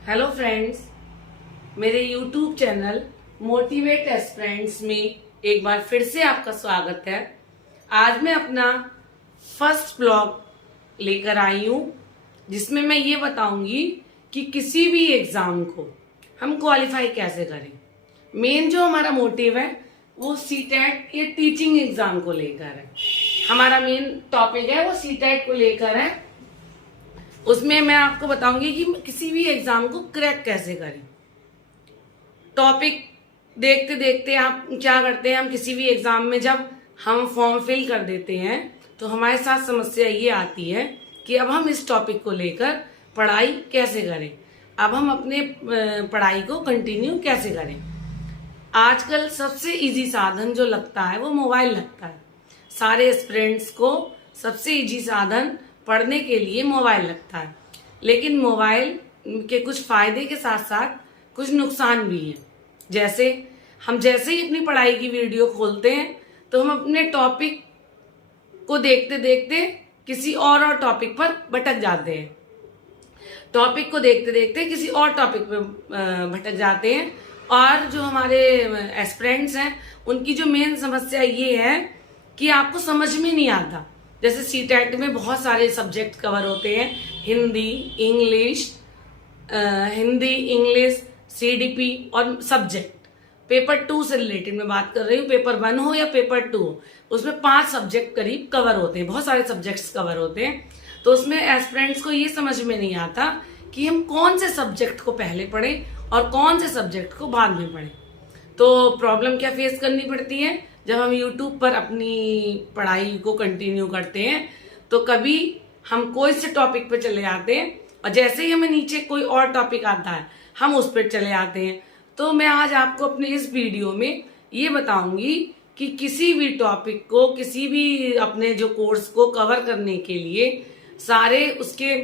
Hello friends, मेरे YouTube channel motivate aspirants में एक बार फिर से आपका स्वागत है। आज मैं अपना फर्स्ट ब्लॉग लेकर आई हूँ जिसमें मैं ये बताऊंगी कि किसी भी एग्जाम को हम क्वालिफाई कैसे करें। मेन जो हमारा मोटिव है वो सीटेट या टीचिंग एग्जाम को लेकर है। हमारा मेन टॉपिक है वो सीटेट को लेकर है। उसमें मैं आपको बताऊंगी कि किसी भी एग्जाम को क्रैक कैसे करें। टॉपिक देखते देखते आप क्या करते हैं, हम किसी भी एग्जाम में जब हम फॉर्म फिल कर देते हैं तो हमारे साथ समस्या ये आती है कि अब हम इस टॉपिक को लेकर पढ़ाई कैसे करें, अब हम अपने पढ़ाई को कंटिन्यू कैसे करें। आजकल सबसे इजी साधन जो लगता है वो मोबाइल लगता है। सारे एस्पिरेंट्स को सबसे इजी साधन पढ़ने के लिए मोबाइल लगता है, लेकिन मोबाइल के कुछ फायदे के साथ साथ कुछ नुकसान भी हैं। जैसे हम जैसे ही अपनी पढ़ाई की वीडियो खोलते हैं तो हम अपने टॉपिक को देखते देखते किसी और टॉपिक पर भटक जाते हैं, टॉपिक को देखते देखते किसी और टॉपिक पर भटक जाते हैं। और जो हमारे एस्पिरेंट्स हैं उनकी जो मेन समस्या ये है कि आपको समझ में नहीं आता। जैसे सीटेट में बहुत सारे सब्जेक्ट कवर होते हैं, हिंदी इंग्लिश सीडीपी और सब्जेक्ट। पेपर 2 से रिलेटेड मैं बात कर रही हूँ, पेपर 1 हो या पेपर 2 हो, उसमें 5 सब्जेक्ट करीब कवर होते हैं, बहुत सारे सब्जेक्ट्स कवर होते हैं। तो उसमें एस्पिरेंट्स को ये समझ में नहीं आता कि हम कौन से सब्जेक्ट को पहले पढ़ें और कौन से सब्जेक्ट को बाद में पढ़ें। तो प्रॉब्लम क्या फेस करनी पड़ती है जब हम YouTube पर अपनी पढ़ाई को कंटिन्यू करते हैं। तो कभी हम कोई से टॉपिक पे चले जाते हैं और जैसे ही हमें नीचे कोई और टॉपिक आता है हम उस पर चले जाते हैं। तो मैं आज आपको अपने इस वीडियो में ये बताऊंगी कि किसी भी टॉपिक को, किसी भी अपने जो कोर्स को कवर करने के लिए, सारे उसके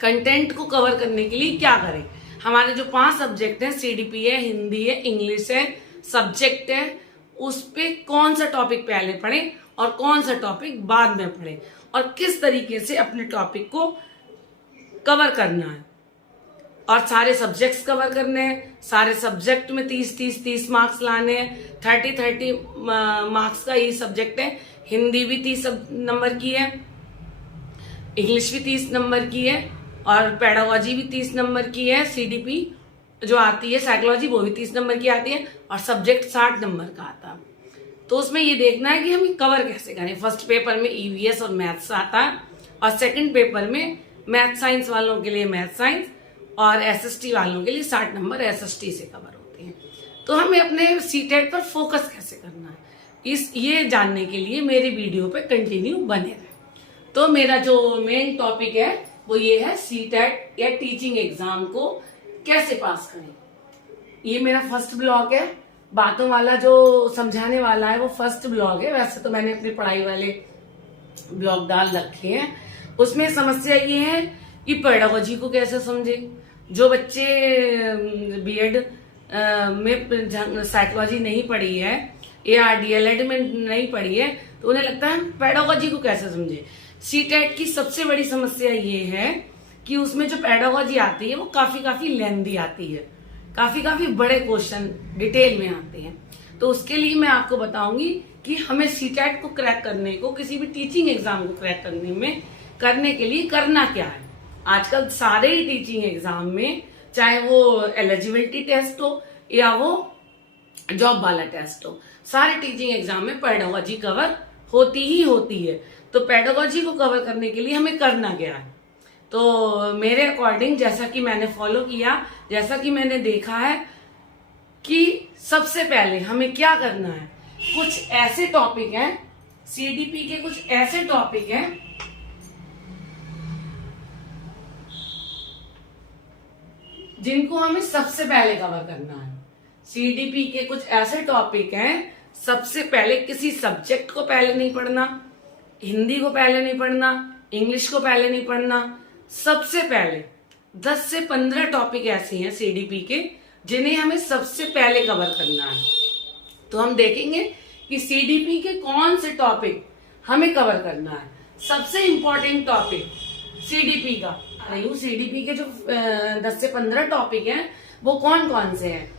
कंटेंट को कवर करने के लिए क्या करें। हमारे जो 5 सब्जेक्ट हैं, सीडीपी है, हिंदी है, इंग्लिश है, सब्जेक्ट है, उस पे कौन सा टॉपिक पहले पढ़ें और कौन सा टॉपिक बाद में पढ़ें और किस तरीके से अपने टॉपिक को कवर करना है। और सारे सब्जेक्ट्स कवर करने हैं, सारे सब्जेक्ट में 30 मार्क्स लाने हैं। 30 मार्क्स का ये सब्जेक्ट है। हिंदी भी 30 नंबर की है, इंग्लिश भी 30 नंबर की है और पेडागोजी भी 30 नंबर की है। सीडीपी जो आती है साइकोलॉजी वो भी 30 नंबर की आती है और सब्जेक्ट 60 नंबर का आता है। तो उसमें ये देखना है कि हम कवर कैसे करें। फर्स्ट पेपर में ईवीएस और मैथ्स आता है और सेकंड पेपर में मैथ साइंस वालों के लिए मैथ साइंस और एसएसटी वालों के लिए 60 नंबर एसएसटी से कवर होते हैं। तो हमें अपने सीटेट पर फोकस कैसे करना है, ये जानने के लिए मेरी वीडियो पे कंटिन्यू बने रहे। तो मेरा जो मेन टॉपिक है वो ये है, सीटेट या टीचिंग एग्जाम को कैसे पास करें। ये मेरा फर्स्ट ब्लॉग है, बातों वाला जो समझाने वाला है वो फर्स्ट ब्लॉग है। वैसे तो मैंने अपनी पढ़ाई वाले ब्लॉग डाल रखे हैं। उसमें समस्या ये है कि पेडागोजी को कैसे समझे। जो बच्चे बीएड में साइकोलॉजी नहीं पढ़ी है या डीएलएड में नहीं पढ़ी है तो उन्हें लगता है पेडागोजी को कैसे समझे। सीटेट की सबसे बड़ी समस्या ये है कि उसमें जो पेडागोजी आती है वो काफी लेंथी आती है, काफी बड़े क्वेश्चन डिटेल में आते हैं। तो उसके लिए मैं आपको बताऊंगी कि हमें सीटेट को क्रैक करने को, किसी भी टीचिंग एग्जाम को क्रैक करने के लिए करना क्या है। आजकल सारे ही टीचिंग एग्जाम में, चाहे वो एलिजिबिलिटी टेस्ट हो या वो जॉब वाला टेस्ट हो, सारे टीचिंग एग्जाम में पेडागोजी कवर होती ही होती है। तो पेडागोजी को कवर करने के लिए हमें करना क्या है। तो मेरे अकॉर्डिंग, जैसा कि मैंने फॉलो किया, जैसा कि मैंने देखा है कि सबसे पहले हमें क्या करना है, कुछ ऐसे टॉपिक हैं, सीडीपी के कुछ ऐसे टॉपिक हैं जिनको हमें सबसे पहले कवर करना है। सीडीपी के कुछ ऐसे टॉपिक हैं, सबसे पहले किसी सब्जेक्ट को पहले नहीं पढ़ना, हिंदी को पहले नहीं पढ़ना, इंग्लिश को पहले नहीं पढ़ना। सबसे पहले 10 से 15 टॉपिक ऐसे हैं सीडीपी के जिन्हें हमें सबसे पहले कवर करना है। तो हम देखेंगे कि सीडीपी के कौन से टॉपिक हमें कवर करना है। सबसे इंपॉर्टेंट टॉपिक सीडीपी का रही हूँ सीडीपी के जो 10 से 15 टॉपिक हैं वो कौन कौन से हैं।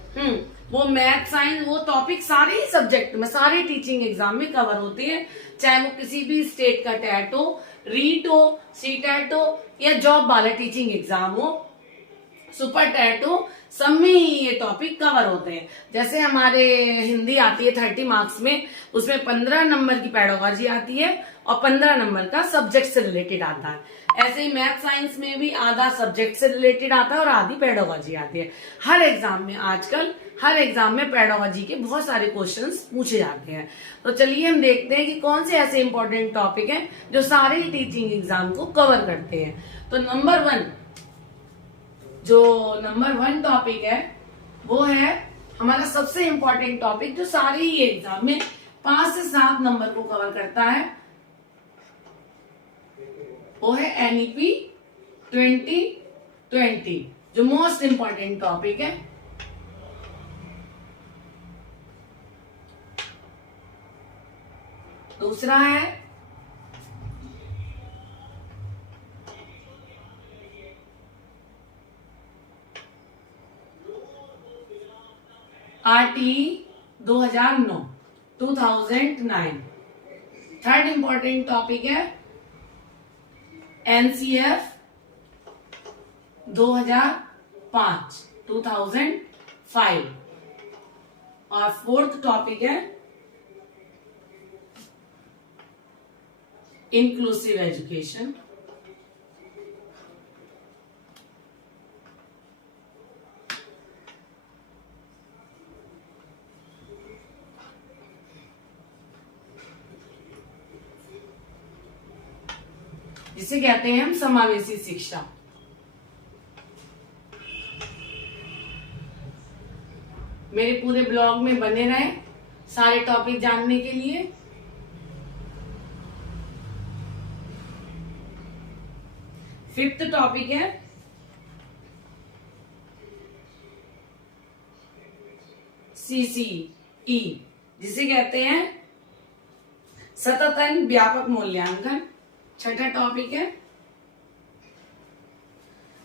वो मैथ साइंस वो टॉपिक सारे ही सब्जेक्ट में सारे टीचिंग एग्जाम में कवर होते हैं, चाहे वो किसी भी स्टेट का टैट हो, रीट हो, सी टैट हो या जॉब वाला टीचिंग एग्जाम हो, सुपर टैट हो, सब में ही ये टॉपिक कवर होते हैं। जैसे हमारे हिंदी आती है 30 मार्क्स में, उसमें 15 नंबर की पेडागोजी आती है और 15 नंबर का सब्जेक्ट से रिलेटेड आता है। ऐसे ही मैथ साइंस में भी आधा सब्जेक्ट से रिलेटेड आता है और आधी पेडागोजी आती है। हर एग्जाम में आजकल हर एग्जाम में पेडागोजी के बहुत सारे क्वेश्चंस पूछे जाते हैं। तो चलिए हम देखते हैं कि कौन से ऐसे इंपॉर्टेंट टॉपिक हैं जो सारे ही टीचिंग एग्जाम को कवर करते हैं। तो नंबर वन टॉपिक है वो है हमारा सबसे इंपॉर्टेंट टॉपिक जो सारे ही एग्जाम में 5 से 7 नंबर को कवर करता है, वो है एनईपी 2020, जो मोस्ट इंपॉर्टेंट टॉपिक है। दूसरा है आरटीई 2009। थर्ड इंपॉर्टेंट टॉपिक है एनसीएफ 2005। और फोर्थ टॉपिक है इंक्लूसिव एजुकेशन। जिसे कहते हैं हम समावेशी शिक्षा। मेरे पूरे ब्लॉग में बने रहे सारे टॉपिक जानने के लिए। फिफ्थ टॉपिक है सीसीई, जिसे कहते हैं सततन व्यापक मूल्यांकन। छठा टॉपिक है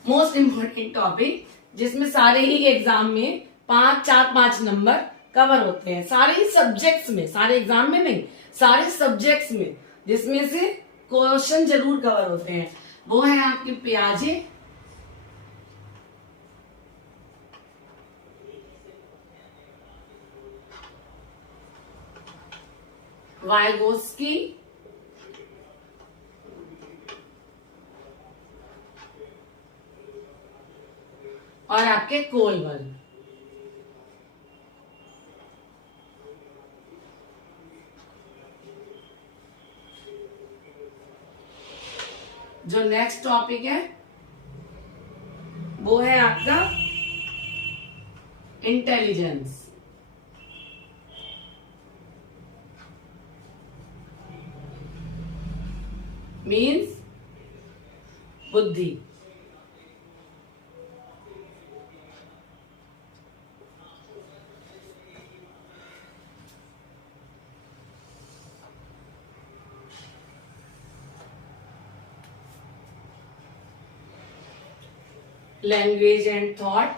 मोस्ट इंपोर्टेंट टॉपिक, जिसमें सारे ही एग्जाम में 5 नंबर कवर होते हैं, सारे ही सब्जेक्ट्स में, सारे एग्जाम में नहीं, सारे सब्जेक्ट्स में, जिसमें से क्वेश्चन जरूर कवर होते हैं। वो है आपके पियाजे, वाइगोस्की, और आपके कोलबर्ग। जो नेक्स्ट टॉपिक है वो है आपका इंटेलिजेंस, मीन्स बुद्धि। लैंग्वेज एंड थॉट,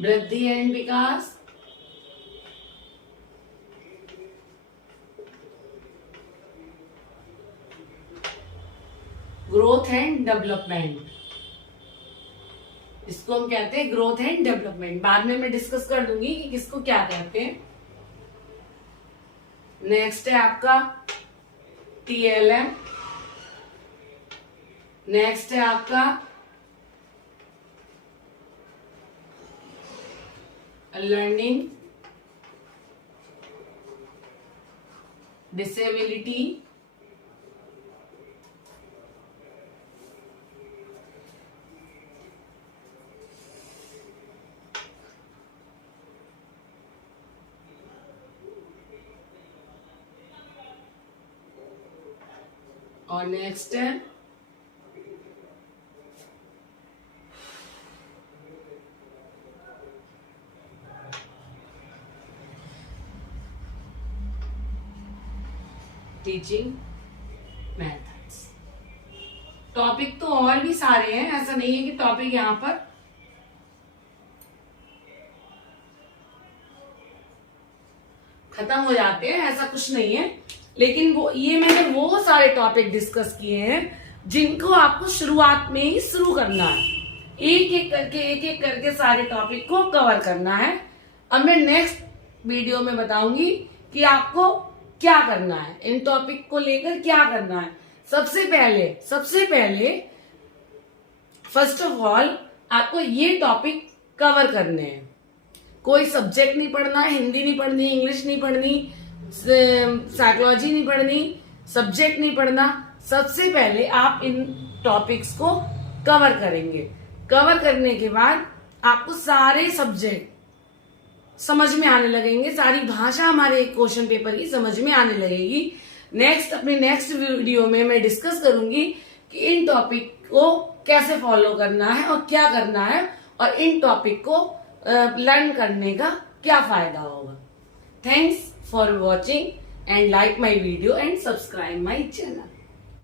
वृद्धि and Vikas, growth and development. इसको हम कहते हैं ग्रोथ एंड डेवलपमेंट। बाद में मैं डिस्कस कर दूंगी कि किसको क्या कहते हैं। नेक्स्ट है आपका टीएलएम, नेक्स्ट है आपका लर्निंग डिसेबिलिटी, और नेक्स्ट है टीचिंग मेथड्स। टॉपिक तो और भी सारे हैं, ऐसा नहीं है कि टॉपिक यहां पर खत्म हो जाते हैं, ऐसा कुछ नहीं है। लेकिन मैंने वो सारे टॉपिक डिस्कस किए हैं जिनको आपको शुरुआत में ही शुरू करना है, एक एक करके सारे टॉपिक को कवर करना है। अब मैं नेक्स्ट वीडियो में बताऊंगी कि आपको क्या करना है, इन टॉपिक को लेकर क्या करना है। सबसे पहले फर्स्ट ऑफ ऑल आपको ये टॉपिक कवर करने हैं। कोई सब्जेक्ट नहीं पढ़ना, हिंदी नहीं पढ़नी, इंग्लिश नहीं पढ़नी, साइकोलॉजी नहीं पढ़नी, सब्जेक्ट नहीं पढ़ना। सबसे पहले आप इन टॉपिक्स को कवर करेंगे। कवर करने के बाद आपको सारे सब्जेक्ट समझ में आने लगेंगे, सारी भाषा हमारे क्वेश्चन पेपर की समझ में आने लगेगी। अपने नेक्स्ट वीडियो में मैं डिस्कस करूंगी कि इन टॉपिक को कैसे फॉलो करना है और क्या करना है, और इन टॉपिक को लर्न करने का क्या फायदा होगा। Thanks for watching and like my video and subscribe my channel.